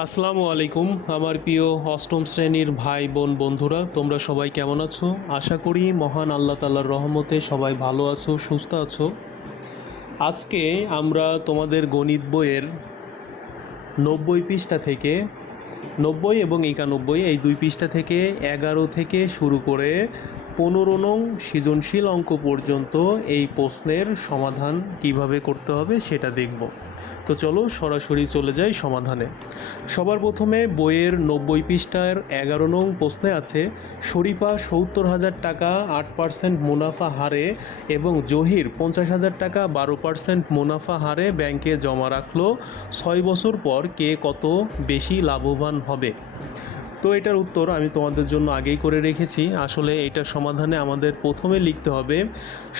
আসসালামু আলাইকুম, আমার প্রিয় অষ্টম শ্রেণির ভাই, বোন, বন্ধুরা, তোমরা সবাই কেমন আছো? আশা করি মহান আল্লাহ তাল্লার রহমতে সবাই ভালো আছো, সুস্থ আছো। আজকে আমরা তোমাদের গণিত বইয়ের নব্বই পৃষ্ঠা থেকে, নব্বই এবং একানব্বই, এই দুই পৃষ্ঠা থেকে এগারো থেকে শুরু করে পনেরো নং সৃজনশীল অঙ্ক পর্যন্ত এই প্রশ্নের সমাধান কীভাবে করতে হবে সেটা দেখব। তো চলো সরাসরি চলে যাই সমাধানে। সবার প্রথমে বইয়ের নব্বই পৃষ্ঠার এগারো নং প্রশ্নে আছে, শরীফা সত্তর হাজার টাকা আট পার্সেন্ট মুনাফা হারে এবং জহির পঞ্চাশ হাজার টাকা বারো পার্সেন্ট মুনাফা হারে ব্যাংকে জমা রাখল, ছয় বছর পর কে কত বেশি লাভবান হবে? তো এটার উত্তর আমি তোমাদের জন্য আগেই করে রেখেছি। আসলে এটা সমাধানে আমাদের প্রথমে লিখতে হবে,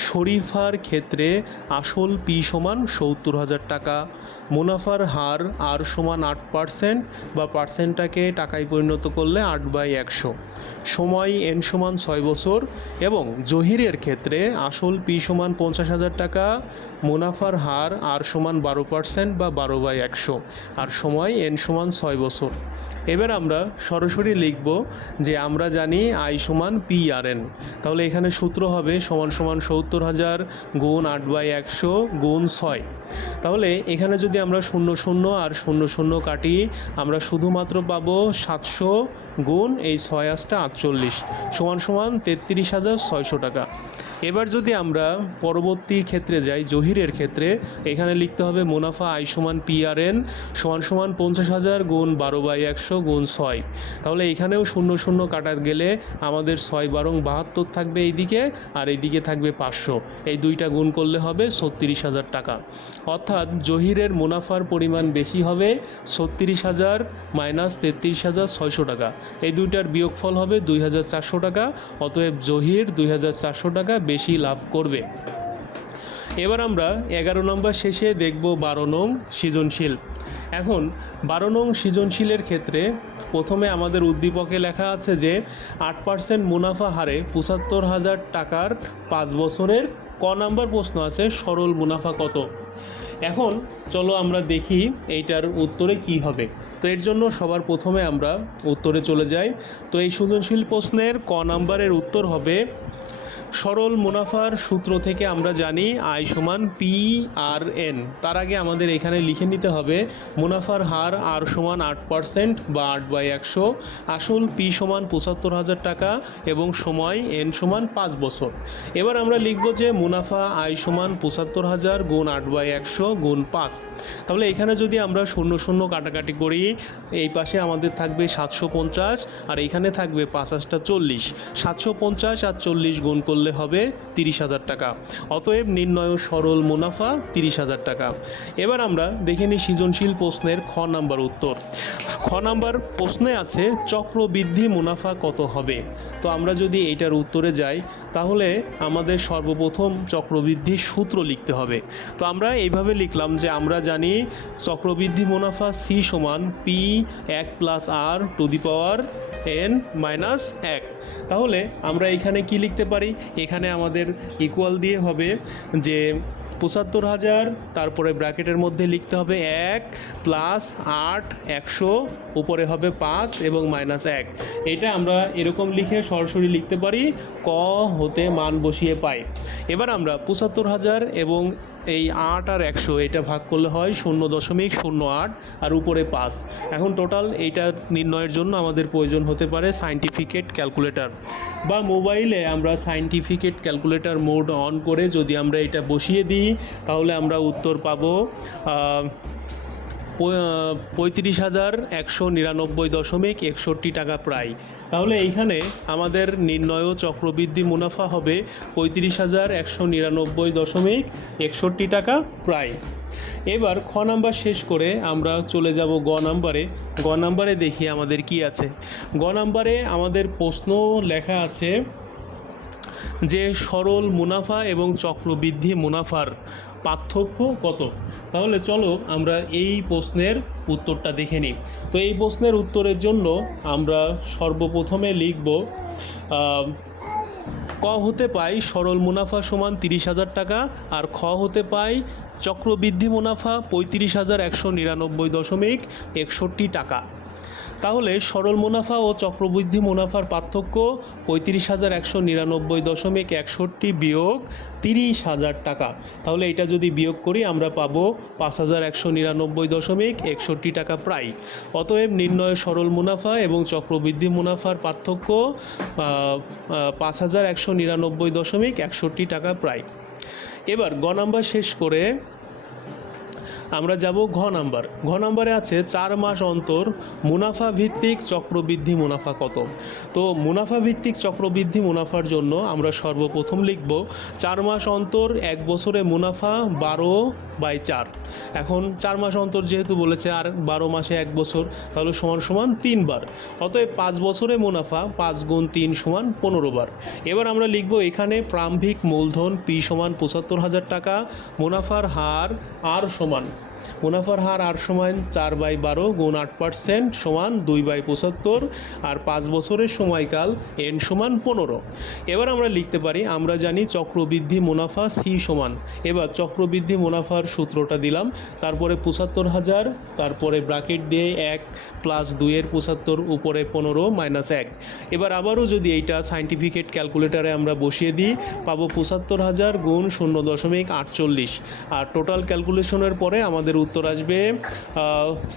শরীফার ক্ষেত্রে আসল পি সমান সত্তর হাজার টাকা মুনাফার হার আর সমান আট পার্সেন্ট বা পার্সেন্টটাকে টাকায় পরিণত করলে আট বাই একশো। সময় এন সমান ছয় বছর এবং জহিরের ক্ষেত্রে আসল পি সমান পঞ্চাশ হাজার টাকা মুনাফার হার আর সমান বারো পার্সেন্ট বা বারো বাই একশো, আর সময় এন সমান ছয় বছর। এবার আমরা সরাসরি লিখব যে আমরা জানি আই সমান পি আর এন। তাহলে এখানে সূত্র হবে সমান সমান সত্তর হাজার গুণ আট বাই একশো গুণ ছয়। তাহলে এখানে যদি আমরা শূন্য শূন্য আর শূন্য শূন্য কাটি, আমরা শুধুমাত্র পাব সাতশো গুণ এই ছয় আটচল্লিশ, সমান সমান তেত্রিশ হাজার ছয়শো টাকা। এবার যদি আমরা পরবর্তী ক্ষেত্রে যাই, জহিরের ক্ষেত্রে, এখানে লিখতে হবে মুনাফা আই সমান পিআরএন সমান সমান পঞ্চাশ হাজার গুণ বারো বাই একশো গুণ ছয়। তাহলে এখানেও শূন্য শূন্য কাটা গেলে আমাদের ছয় বারং বাহাত্তর থাকবে এইদিকে আর এইদিকে থাকবে পাঁচশো। এই দুইটা গুণ করলে হবে ছত্রিশ হাজার টাকা। অর্থাৎ জহিরের মুনাফার পরিমাণ বেশি হবে ছত্রিশ হাজার মাইনাস তেত্রিশ হাজার ছয়শো টাকা। এই দুইটার বিয়োগফল হবে দুই হাজার চারশো টাকা, অতএব জহির দুই হাজার চারশো টাকা বেশি লাভ করবে। এবার আমরা এগারো নম্বর শেষে দেখব বারো নং সৃজনশীল। এখন বারো নং সৃজনশীলের ক্ষেত্রে প্রথমে আমাদের উদ্দীপকে লেখা আছে যে, আট পার্সেন্ট মুনাফা হারে পঁচাত্তর হাজার টাকার পাঁচ বছরের ক নাম্বার প্রশ্ন আছে, সরল মুনাফা কত? এখন চলো আমরা দেখি এইটার উত্তরে কি হবে। তো এর জন্য সবার প্রথমে আমরা উত্তরে চলে যাই। তো এই সৃজনশীল প্রশ্নের ক নাম্বারের উত্তর হবে সরল মুনাফার সূত্র থেকে আমরা জানি আই সমান পি আর এন তার আগে আমাদের এখানে লিখে নিতে হবে মুনাফার হার আর সমান আট পার্সেন্ট বা আট বাই একশো, আসল পি সমান পঁচাত্তর হাজার টাকা এবং সময় এন সমান পাঁচ বছর। এবার আমরা লিখব যে মুনাফা আই সমান পঁচাত্তর হাজার গুণ আট বাই একশো গুণ পাঁচ। তাহলে এখানে যদি আমরা শূন্য শূন্য কাটাকাটি করি, এই পাশে আমাদের থাকবে সাতশো পঞ্চাশ আর এখানে থাকবে পাঁচাশটা চল্লিশ। সাতশো পঞ্চাশ আর চল্লিশ গুণ করলে হবে তিরিশ হাজার টাকা। অতএব নির্ণয় সরল মুনাফা তিরিশ হাজার টাকা। এবার আমরা দেখে নিই সৃজনশীল প্রশ্নের খ নাম্বার উত্তর। খ নাম্বার প্রশ্নে আছে চক্রবৃদ্ধি মুনাফা কত হবে? তো আমরা যদি এইটার উত্তরে যাই তাহলে আমাদের সর্বপ্রথম চক্রবৃদ্ধির সূত্র লিখতে হবে। তো আমরা এইভাবে লিখলাম যে আমরা জানি চক্রবৃদ্ধি মুনাফা সি সমান পি এক plus r to the power n minus এক। তাহলে আমরা এখানে কি লিখতে পারি? এখানে আমাদের ইকুয়াল দিয়ে হবে যে পঁচাত্তর হাজার, তারপরে ব্র্যাকেটের মধ্যে লিখতে হবে এক প্লাস আট একশো, উপরে হবে পাঁচ এবং মাইনাস এক। এটা আমরা এরকম লিখে সরাসরি লিখতে পারি, ক হতে মান বসিয়ে পাই। এবার আমরা পঁচাত্তর হাজার এবং এই আট আর একশো এটা ভাগ করলে হয় শূন্য দশমিক শূন্য আট আর উপরে পাঁচ। এখন টোটাল এইটা নির্ণয়ের জন্য আমাদের প্রয়োজন হতে পারে সাইন্টিফিকেট ক্যালকুলেটার বা মোবাইলে আমরা সাইন্টিফিকেট ক্যালকুলেটার মোড অন করে যদি আমরা এটা বসিয়ে দিই, তাহলে আমরা উত্তর পাবো পঁয়ত্রিশ হাজার একশো নিরানব্বই দশমিক একষট্টি টাকা প্রায়। তাহলে এইখানে আমাদের নির্ণয় চক্রবৃদ্ধি মুনাফা হবে পঁয়ত্রিশ হাজার একশো নিরানব্বই দশমিক একষট্টি টাকা প্রায়। এবার খ নাম্বার শেষ করে আমরা চলে যাব গ নাম্বারে। গ নাম্বারে দেখি আমাদের কি আছে। গ নাম্বারে আমাদের প্রশ্ন লেখা আছে যে সরল মুনাফা এবং চক্রবৃদ্ধি মুনাফার পার্থক্য কত? তাহলে চলো আমরা এই প্রশ্নের উত্তরটা দেখে নিই। তো এই প্রশ্নের উত্তরের জন্য আমরা সর্বপ্রথমে লিখব ক হতে পাই সরল মুনাফা সমান তিরিশ হাজার টাকা আর খ হতে পাই চক্রবৃদ্ধি মুনাফা পঁয়ত্রিশ হাজার একশো নিরানব্বই দশমিক একষট্টি টাকা। তাহলে সরল মুনাফা ও চক্রবৃদ্ধি মুনাফার পার্থক্য পঁয়ত্রিশ হাজার একশো নিরানব্বই দশমিক একষট্টি বিয়োগ তিরিশ হাজার টাকা। তাহলে এটা যদি বিয়োগ করি, আমরা পাবো পাঁচ হাজার একশো নিরানব্বই দশমিক একষট্টি টাকা প্রায়। অতএব নির্ণয় সরল মুনাফা এবং চক্রবৃদ্ধি মুনাফার পার্থক্য পাঁচ হাজার একশো নিরানব্বই দশমিক একষট্টি টাকা প্রায়। এবার গ নাম্বার শেষ করে আমরা যাব ঘ নাম্বার। ঘ নাম্বারে আছে চার মাস অন্তর মুনাফা ভিত্তিক চক্রবৃদ্ধি মুনাফা কত? তো মুনাফা ভিত্তিক চক্রবৃদ্ধি মুনাফার জন্য আমরা সর্বপ্রথম লিখব চার মাস অন্তর এক বছরে মুনাফা বারো বাই চার। এখন চার মাস অন্তর যেহেতু বলেছে আর বারো মাসে এক বছর, তাহলে সমান সমান তিনবার। অতএব পাঁচ বছরে মুনাফা পাঁচ গুণ তিন সমান পনেরো বার। এবার আমরা লিখব এখানে প্রারম্ভিক মূলধন পি সমান পঁচাত্তর হাজার টাকা, মুনাফার হার আর সমান। মুনাফার হার আর সমান চার বাই বারো গুণ আট পার্সেন্ট সমান দুই বাই পঁচাত্তর আর পাঁচ বছরের সময়কাল এন সমান পনেরো। এবার আমরা লিখতে পারি, আমরা জানি চক্রবৃদ্ধি মুনাফা সি সমান। এবার চক্রবৃদ্ধি মুনাফার সূত্রটা দিলাম, তারপরে পঁচাত্তর হাজার, তারপরে ব্রাকেট দিয়ে এক, প্লাস দুইয়ের পঁচাত্তর, উপরে পনেরো, মাইনাস এক। এবার আবারও যদি এইটা সাইন্টিফিকেট ক্যালকুলেটারে আমরা বসিয়ে দিই, পাবো পঁচাত্তর হাজার গুণ শূন্য দশমিক আটচল্লিশ। আর টোটাল ক্যালকুলেশনের পরে আমাদের উত্তর আসবে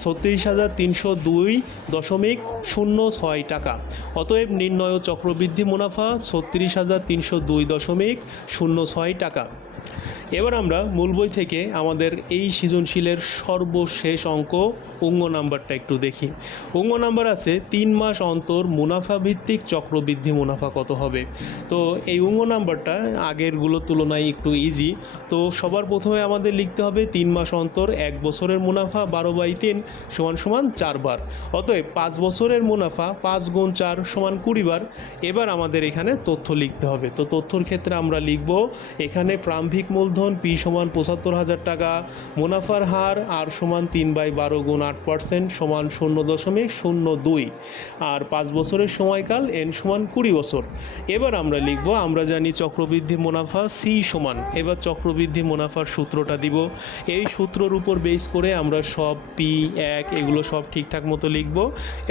ছত্রিশ হাজার তিনশো দুই দশমিক শূন্য ছয় টাকা। অতএব নির্ণয় চক্রবৃদ্ধি মুনাফা ছত্রিশ হাজার তিনশো দুই দশমিক শূন্য ছয় টাকা। এবার আমরা মূল বই থেকে আমাদের এই সৃজনশীলের সর্বশেষ অঙ্ক, অঙ্গ নাম্বারটা একটু দেখি। অঙ্গ নাম্বার আছে, তিন মাস অন্তর মুনাফা ভিত্তিক চক্রবৃদ্ধি মুনাফা কত হবে? তো এই অঙ্গ নাম্বারটা আগেরগুলোর তুলনায় একটু ইজি তো সবার প্রথমে আমাদের লিখতে হবে, তিন মাস অন্তর এক বছরের মুনাফা বারো বাই তিন সমান সমান চারবার অতএব পাঁচ বছরের মুনাফা পাঁচ গুণ চার সমান কুড়ি বার। এবার আমাদের এখানে তথ্য লিখতে হবে। তো তথ্যর ক্ষেত্রে আমরা লিখব, এখানে প্রারম্ভিক মূলধন পি সমান পঁচাত্তর হাজার টাকা, মুনাফার হার আর সমান তিন বাই বারো গুণ আট পার্সেন্ট সমান শূন্য দশমিক শূন্য দুই। আর পাঁচ বছরের সময়কাল এন সমান কুড়ি বছর। এবার আমরা লিখব, আমরা জানি চক্রবৃদ্ধি মুনাফা সি সমান। এবার চক্রবৃদ্ধি মুনাফার সূত্রটা দিব। এই সূত্রর উপর বেস করে আমরা সব পি এক, এগুলো সব ঠিকঠাক মতো লিখব।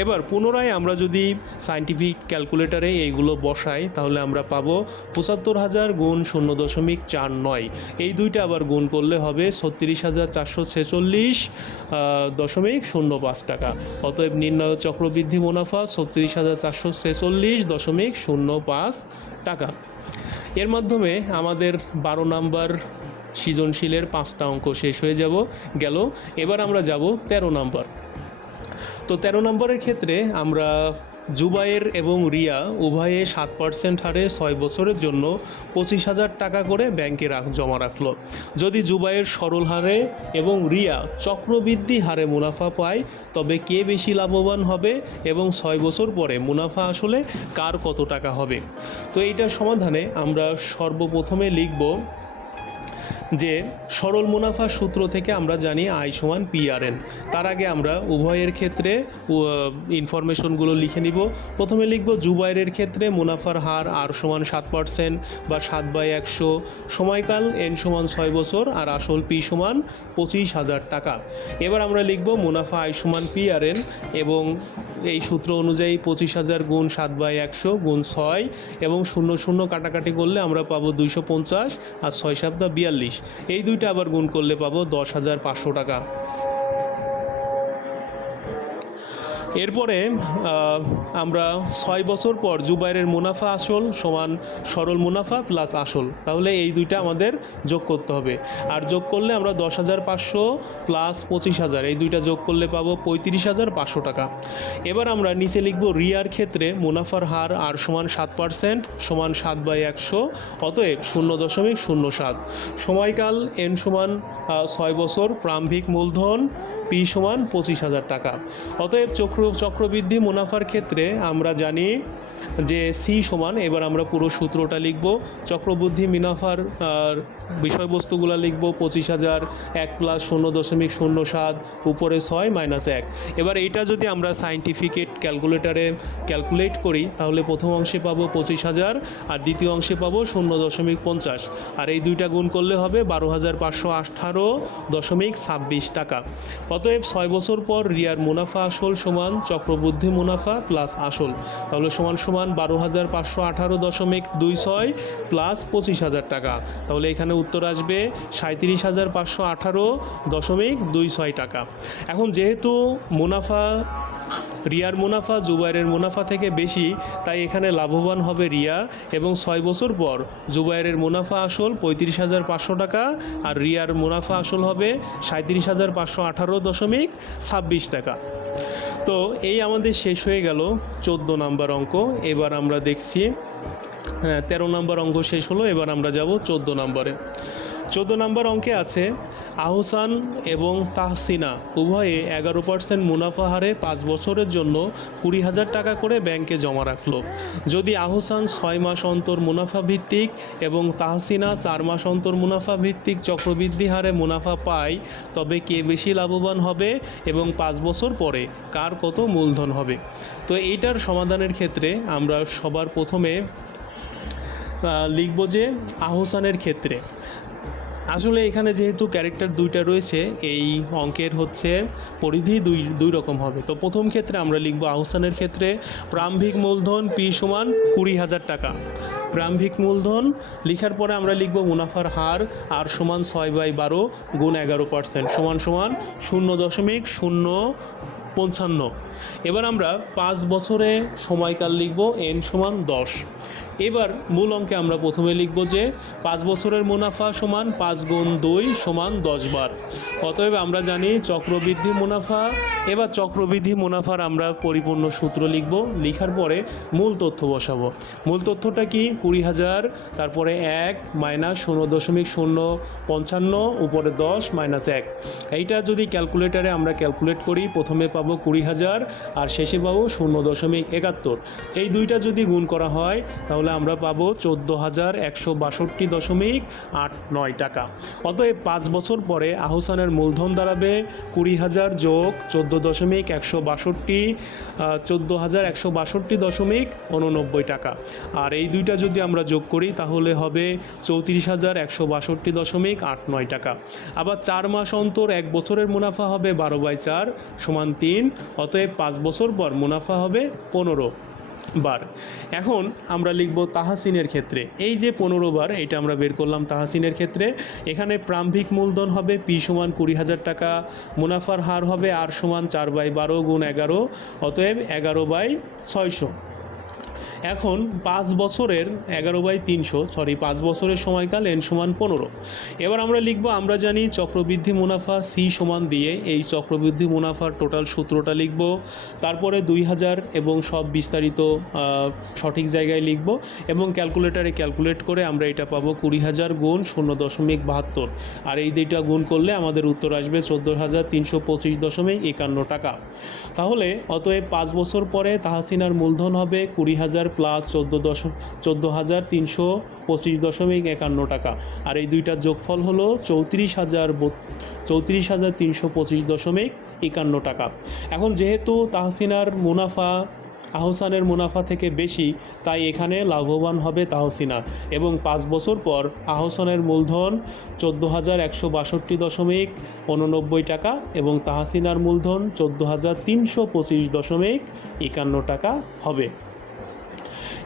এবার পুনরায় আমরা যদি সাইন্টিফিক ক্যালকুলেটারে এইগুলো বসাই, তাহলে আমরা পাবো পঁচাত্তর হাজার গুণ শূন্য দশমিক চার নয়। এই দুইটা আবার গুণ করলে হবে ছত্রিশ হাজার চারশো ছেচল্লিশ দশমিক শূন্য পাঁচ টাকা। অতএব নির্ণয় চক্রবৃদ্ধি মুনাফা ছত্রিশ হাজার চারশো ছেচল্লিশ, দশমিক শূন্য পাঁচ টাকা। এর মাধ্যমে আমাদের বারো নাম্বার সৃজনশীলের পাঁচটা অঙ্ক শেষ হয়ে যাব, গেল। এবার আমরা যাব তেরো নাম্বার। তো তেরো নম্বরের ক্ষেত্রে আমরা জুবাইর এবং রিয়া উভয়ে সাত পার্সেন্ট হারে ছয় বছরের জন্য পঁচিশ হাজার টাকা করে ব্যাংকে জমা রাখল। যদি জুবাইয়ের সরল হারে এবং রিয়া চক্রবৃদ্ধি হারে মুনাফা পায়, তবে কে বেশি লাভবান হবে এবং ছয় বছর পরে মুনাফা আসলে কার কত টাকা হবে? তো এইটার সমাধানে আমরা সর্বপ্রথমে লিখব যে সরল মুনাফা সূত্র থেকে আমরা জানি আই সমান পিআরএন তার আগে আমরা উভয়ের ক্ষেত্রে ইনফরমেশনগুলো লিখে নিব। প্রথমে লিখব জুবাইরের ক্ষেত্রে মুনাফার হার আর সমান সাত পার্সেন্ট বা সাত বাই একশো। সময়কাল এন সমান ছয় বছর আর আসল পি সমান পঁচিশ হাজার টাকা। এবার আমরা লিখব মুনাফা আই সমান পিআরএন এবং এই সূত্র অনুযায়ী পঁচিশ হাজার গুণ সাত বাই একশো গুণ ছয় এবং শূন্য শূন্য কাটাকাটি করলে আমরা পাবো দুইশো পঞ্চাশ আর ছয় সাতটা বিয়াল্লিশ। এই দুইটা আবার গুণ করলে পাবো দশ হাজার পাঁচশো টাকা। এরপরে আমরা ছয় বছর পর জুবাইরের মুনাফা আসল সমান সরল মুনাফা প্লাস আসল। তাহলে এই দুইটা আমাদের যোগ করতে হবে। আর যোগ করলে আমরা দশ হাজার পাঁচশো প্লাস পঁচিশ হাজার। এই দুইটা যোগ করলে পাবো পঁয়ত্রিশ হাজার পাঁচশো টাকা। এবার আমরা নিচে লিখব রিয়ার ক্ষেত্রে মুনাফার হার আর সমান সাত পার্সেন্ট সমান সাত বাই একশো, অতএব শূন্য দশমিক শূন্য সাত। সময়কাল এন সমান ছয় বছর প্রারম্ভিক মূলধন, পি সমান পঁচিশ হাজার টাকা। অতএব চক্র চক্রবৃদ্ধি মুনাফার ক্ষেত্রে আমরা জানি যে সি সমান, এবার আমরা পুরো সূত্রটা লিখব। চক্রবৃদ্ধি, মুনাফার বিষয়বস্তুগুলো লিখব, পঁচিশ হাজার, এক প্লাস শূন্য দশমিক শূন্য সাত, উপরে ছয় মাইনাস এক। এবার এইটা যদি আমরা সাইন্টিফিকেট ক্যালকুলেটারে ক্যালকুলেট করি, তাহলে প্রথম অংশে পাবো পঁচিশ হাজার, আর দ্বিতীয় অংশে পাবো শূন্য দশমিক পঞ্চাশ। আর এই দুইটা গুণ করলে হবে বারো হাজার পাঁচশো আঠারো দশমিক ছাব্বিশ টাকা। অতএব ছয় বছর পর রিয়ার মুনাফা আসল সমান, চক্রবৃদ্ধি মুনাফা প্লাস আসল। তাহলে সমান সমান বারো হাজার পাঁচশো আঠারো দশমিক দুই ছয় প্লাস পঁচিশ হাজার টাকা। তাহলে এখানে উত্তর আসবে সাঁত্রিশ হাজার পাঁচশো আঠারো দশমিক দুই ছয় টাকা। এখন যেহেতু মুনাফা, রিয়ার মুনাফা, জুবাইরের মুনাফা থেকে বেশি, তাই এখানে লাভবান হবে রিয়া এবং ছয় বছর পর জুবাইরের মুনাফা আসল পঁয়ত্রিশ হাজার পাঁচশো টাকা আর রিয়ার মুনাফা আসল হবে সাঁত্রিশ হাজার পাঁচশো আঠারো দশমিক ছাব্বিশ টাকা। তো এই আমাদের শেষ হয়ে গেল চোদ্দ নাম্বার অঙ্ক। এবার আমরা দেখছি হ্যাঁ তেরো নাম্বার অঙ্ক শেষ হলো, এবার আমরা যাব চোদ্দ নম্বরে। চোদ্দ নাম্বার অঙ্কে আছে আহসান এবং তাহসিনা উভয়ে এগারো পার্সেন্ট মুনাফা হারে পাঁচ বছরের জন্য কুড়ি হাজার টাকা করে ব্যাংকে জমা রাখল। যদি আহসান ছয় মাস অন্তর মুনাফা ভিত্তিক এবং তাহসিনা চার মাস অন্তর মুনাফা ভিত্তিক চক্রবৃদ্ধি হারে মুনাফা পায়, তবে কে বেশি লাভবান হবে এবং পাঁচ বছর পরে কার কত মূলধন হবে? তো এইটার সমাধানের ক্ষেত্রে আমরা সবার প্রথমে লিখব যে আহসানের ক্ষেত্রে। আসলে এখানে যেহেতু ক্যারেক্টার দুইটা রয়েছে, এই অঙ্কের হচ্ছে পরিধি দুই দুই রকম হবে। তো প্রথম ক্ষেত্রে আমরা লিখব আহসানের ক্ষেত্রে প্রারম্ভিক মূলধন পি সমান কুড়ি হাজার টাকা। প্রারম্ভিক মূলধন লিখার পরে আমরা লিখব মুনাফার হার আর সমান ছয় বাই বারো গুণ এগারো পার্সেন্ট সমান সমান শূন্য দশমিক শূন্য পঞ্চান্ন। এবার আমরা পাঁচ বছরে সময়কাল লিখব এন সমান দশ। এবার মূল অঙ্কে আমরা প্রথমে লিখব যে পাঁচ বছরের মুনাফা সমান পাঁচ গুণ দুই সমান দশ বার। অতএব আমরা জানি চক্রবৃদ্ধি মুনাফা। এবার চক্রবৃদ্ধি মুনাফার আমরা পরিপূর্ণ সূত্র লিখব। লিখার পরে মূল তথ্য বসাবো। মূল তথ্যটা কি? কুড়ি হাজার, তারপরে এক, মাইনাস শূন্য দশমিক শূন্য পঞ্চান্ন, উপরে দশ, মাইনাস এক। এইটা যদি ক্যালকুলেটারে আমরা ক্যালকুলেট করি, প্রথমে পাবো কুড়ি হাজার আর শেষে পাবো শূন্য দশমিক একাত্তর। এই দুইটা যদি গুণ করা হয়, তাহলে আমরা পাবো চোদ্দ হাজার একশো বাষট্টি দশমিক আট নয় টাকা। অতএব পাঁচ বছর পরে আহসানের মূলধন দাঁড়াবে কুড়ি হাজার যোগ চোদ্দ দশমিক একশো বাষট্টি চোদ্দ হাজার একশো বাষট্টি দশমিক উননব্বই টাকা। আর এই দুইটা যদি আমরা যোগ করি, তাহলে হবে চৌত্রিশ হাজার একশো বাষট্টি দশমিক আট নয় টাকা। আবার চার মাস অন্তর এক বছরের মুনাফা হবে বারো বাই চার সমান তিন, অতএব পাঁচ বছর পর মুনাফা হবে পনেরো। বার। এখন আমরা লিখব তাহাসিনের ক্ষেত্রে। এই যে পনেরো বার, এটা আমরা বের করলাম তাহাসিনের ক্ষেত্রে। এখানে প্রাম্ভিক মূলধন হবে পি সমান কুড়ি হাজার টাকা, মুনাফার হার হবে আর সমান চার বাই বারো গুণ এগারো, অতএব এগারো বাই ছয়শো। এখন পাঁচ বছরের এগারো বাই তিনশো সরি পাঁচ বছরের সময়কাল এন সমান পনেরো। এবার আমরা লিখব, আমরা জানি চক্রবৃদ্ধি মুনাফা সি সমান দিয়ে এই চক্রবৃদ্ধি মুনাফার টোটাল সূত্রটা লিখব। তারপরে দুই হাজার এবং সব বিস্তারিত সঠিক জায়গায় লিখব এবং ক্যালকুলেটারে ক্যালকুলেট করে আমরা এটা পাবো কুড়ি হাজার গুণ শূন্য দশমিক বাহাত্তর। আর এই দুইটা গুণ করলে আমাদের উত্তর আসবে চোদ্দ হাজার তিনশো পঁচিশ দশমিক একান্ন টাকা। তাহলে অতএব পাঁচ বছর পরে তাহাসিনার মূলধন হবে কুড়ি হাজার প্লাস চোদ্দ দশ, চোদ্দ হাজার তিনশো পঁচিশ দশমিক একান্ন টাকা। আর এই দুইটার যোগফল হলো চৌত্রিশ হাজার চৌত্রিশ হাজার তিনশো পঁচিশ দশমিক একান্ন টাকা। এখন যেহেতু তাহসিনার মুনাফা আহসানের মুনাফা থেকে বেশি, তাই এখানে লাভবান হবে তাহসিনা। এবং পাঁচ বছর পর আহসানের মূলধন চোদ্দ হাজার একশো বাষট্টি দশমিক উননব্বই টাকা এবং তাহসিনার মূলধন চোদ্দ হাজার তিনশো পঁচিশ দশমিক একান্ন টাকা হবে।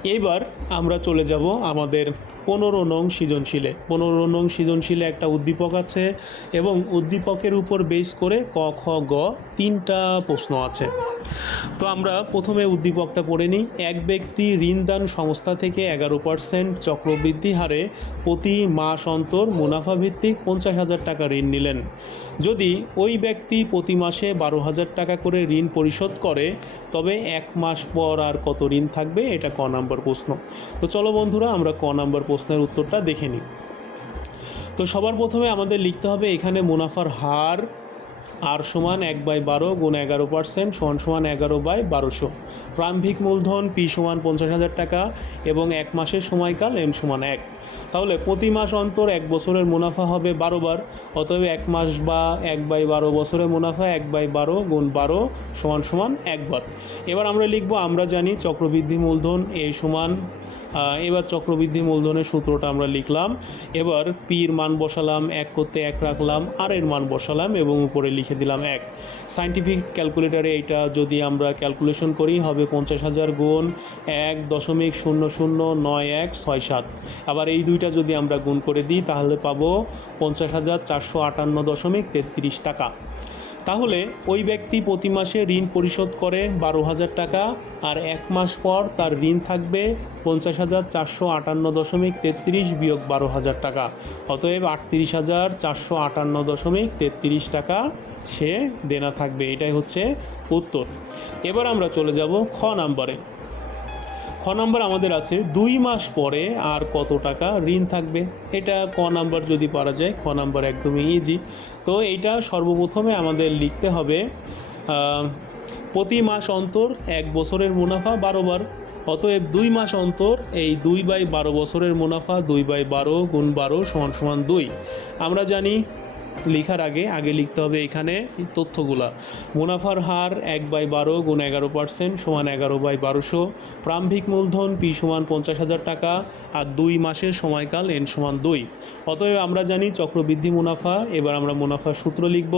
এইবার আমরা চলে যাব আমাদের পনেরো নং সৃজনশীলে। পনেরো নং সৃজনশীলে একটা উদ্দীপক আছে এবং উদ্দীপকের উপর বেশ করে ক, খ, গ তিনটা প্রশ্ন আছে। তো আমরা প্রথমে উদ্দীপকটা পড়ে নিই। এক ব্যক্তি ঋণদান সংস্থা থেকে এগারো পার্সেন্ট চক্রবৃদ্ধি হারে প্রতি মাস অন্তর মুনাফা ভিত্তিক পঞ্চাশ হাজার টাকা ঋণ নিলেন। যদি ওই ব্যক্তি প্রতি মাসে বারো হাজার টাকা করে ঋণ পরিশোধ করে, তবে এক মাস পর আর কত ঋণ থাকবে এটা ক নম্বর প্রশ্ন। তো চলো বন্ধুরা, আমরা ক নম্বর প্রশ্নের উত্তরটা দেখে নিই। তো সবার প্রথমে আমাদের লিখতে হবে এখানে মুনাফার হার আর সমান এক বাই বারো গুণ এগারো পার্সেন্ট সমান সমান এগারো বাই বারোশো। প্রারম্ভিক মূলধন পি সমান পঞ্চাশ হাজার টাকা এবং এক মাসের সময়কাল এম সমান এক। তাহলে প্রতি মাস অন্তর এক বছরের মুনাফা হবে বারো বার, অতএব এক মাস বা এক বাই বারো বছরের মুনাফা এক বাই বারো গুণ বারো সমান সমান একবার এবার আমরা লিখব, আমরা জানি চক্রবৃদ্ধি মূলধন এই সমান এবার চক্রবৃদ্ধি মূলধনের সূত্রটা আমরা লিখলাম। এবার পির মান বসালাম, এক করতে এক রাখলাম আর এর মান বসালাম এবং উপরে লিখে দিলাম এক। সাইন্টিফিক ক্যালকুলেটারে এটা যদি আমরা ক্যালকুলেশন করি, হবে পঞ্চাশ হাজার গুণ এক দশমিক শূন্য শূন্য নয় এক ছয় সাত। আবার এই দুইটা যদি আমরা গুণ করে দিই, তাহলে পাবো পঞ্চাশ হাজার চারশো আটান্ন দশমিক তেত্রিশ টাকা। তাহলে ওই ব্যক্তি প্রতি মাসে ঋণ পরিশোধ করে বারো হাজার টাকা আর এক মাস পর তার ঋণ থাকবে পঞ্চাশ হাজার চারশো আটান্ন দশমিক তেত্রিশ বিয়োগ বারো হাজার টাকা। অতএব আটত্রিশ হাজার চারশো আটান্ন দশমিক তেত্রিশ টাকা সে দেনা থাকবে। এটাই হচ্ছে উত্তর। এবার আমরা চলে যাব খ নাম্বারে। খ নাম্বার আমাদের আছে, দুই মাস পরে আর কত টাকা ঋণ থাকবে? এটা ক নাম্বার যদি পারা যায়, খ নাম্বার একদমই ইজি তো এইটা সর্বপ্রথমে আমাদের লিখতে হবে প্রতি মাস অন্তর এক বছরের মুনাফা বারো বার, অতএব দুই মাস অন্তর এই দুই বাই বারো বছরের মুনাফা দুই বাই বারো গুণ বারো সমান সমান দুই। আমরা জানি লেখার আগে আগে লিখতে হবে এখানে তথ্যগুলা। মুনাফার হার এক বাই বারো গুণ এগারো পার্সেন্ট সমান এগারো বাই বারোশো। প্রারম্ভিক মূলধন পি সমান পঞ্চাশ হাজার টাকা আর দুই মাসের সময়কাল এন সমান দুই। অতএব আমরা জানি চক্রবৃদ্ধি মুনাফা, এবার আমরা মুনাফার সূত্র লিখব,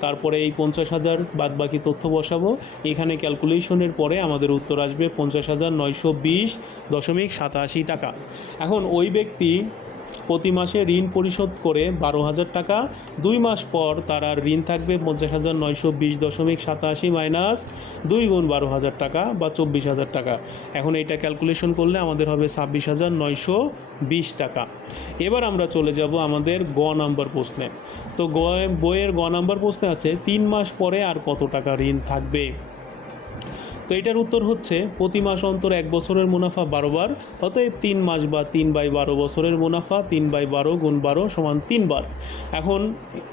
তারপরে এই পঞ্চাশ হাজার বাদ বাকি তথ্য বসাবো। এখানে ক্যালকুলেশনের পরে আমাদের উত্তর আসবে পঞ্চাশ হাজার নয়শো বিশ দশমিক সাতাশি টাকা। এখন ওই ব্যক্তি প্রতি মাসে ঋণ পরিশোধ করে বারো হাজার টাকা। দুই মাস পর তার আর ঋণ থাকবে পঞ্চাশ হাজার নয়শো বিশ দশমিক সাতাশি মাইনাস দুই গুণ বারো হাজার টাকা বা চব্বিশ হাজার টাকা। এখন এটা ক্যালকুলেশন করলে আমাদের হবে ছাব্বিশ হাজার নয়শো বিশ টাকা। এবার আমরা চলে যাব আমাদের গ নাম্বার প্রশ্নে। তো গ বইয়ের গ নাম্বার প্রশ্নে আছে, তিন মাস পরে আর কত টাকা ঋণ থাকবে? তো এটার উত্তর হচ্ছে, প্রতি মাস অন্তর এক বছরের মুনাফা বারো বার, অতএব তিন মাস বা তিন বাই বারো বছরের মুনাফা তিন বাই বারো গুণ বারো সমান তিনবার এখন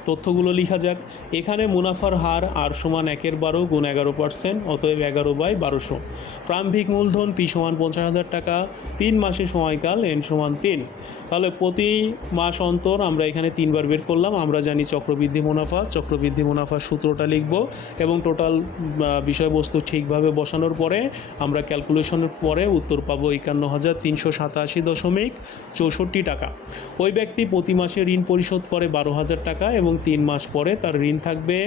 তথ্যগুলো লেখা যাক। এখানে মুনাফার হার আর সমান একের বারো গুণ এগারো পার্সেন্ট, অতএব এগারো বাই বারোশো। প্রারম্ভিক মূলধন পি সমান পঞ্চাশ হাজার টাকা, তিন মাসের সময়কাল এন সমান তিন। তাহলে প্রতি মাস অন্তর আমরা এখানে তিনবার বের করলাম, আমরা জানি চক্রবৃদ্ধি মুনাফা, চক্রবৃদ্ধি মুনাফার সূত্রটা লিখব এবং টোটাল বিষয়বস্তু ঠিকভাবে বসানোর পরে আমরা ক্যালকুলেশনের পরে উত্তর পাবো একান্ন হাজার তিনশো সাতাশি দশমিক চৌষট্টি টাকা। ওই ব্যক্তি প্রতি মাসে ঋণ পরিশোধ করে বারো হাজার টাকা এবং তিন মাস পরে তার ঋণ থাকবে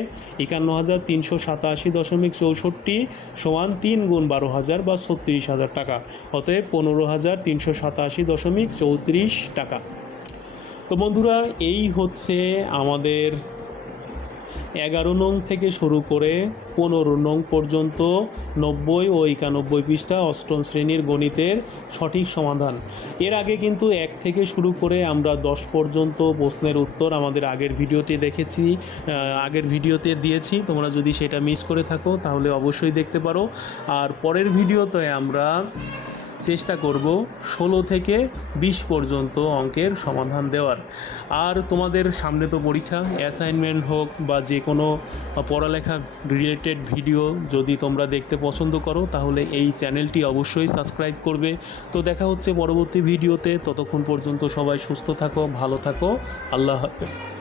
একান্ন হাজার তিনশো সাতাশি দশমিক চৌষট্টি সমান তিন গুণ বারো হাজার বা ছত্রিশ হাজার টাকা। অতএব পনেরো হাজার তিনশো সাতাশি দশমিক চৌত্রিশ টাকা। তো বন্ধুরা, এই হচ্ছে আমাদের এগারো নং থেকে শুরু করে পনেরো নং পর্যন্ত নব্বই ও একানব্বই পৃষ্ঠা অষ্টম শ্রেণির গণিতের সঠিক সমাধান। এর আগে কিন্তু এক থেকে শুরু করে আমরা দশ পর্যন্ত প্রশ্নের উত্তর আমাদের আগের ভিডিওতে দেখেছি আগের ভিডিওতে দিয়েছি। তোমরা যদি সেটা মিস করে থাকো তাহলে অবশ্যই দেখতে পারো। আর পরের ভিডিওতে আমরা চেষ্টা করব ষোলো থেকে বিশ পর্যন্ত অঙ্কের সমাধান দেওয়ার। আর তোমাদের সামনে তো পরীক্ষা অ্যাসাইনমেন্ট হোক বা যে কোনো পড়ালেখা রিলেটেড ভিডিও যদি তোমরা দেখতে পছন্দ করো, তাহলে এই চ্যানেলটি অবশ্যই সাবস্ক্রাইব করবে। তো দেখা হচ্ছে পরবর্তী ভিডিওতে ততক্ষণ পর্যন্ত সবাই সুস্থ থাকো, ভালো থাকো। আল্লাহ হাফেজ।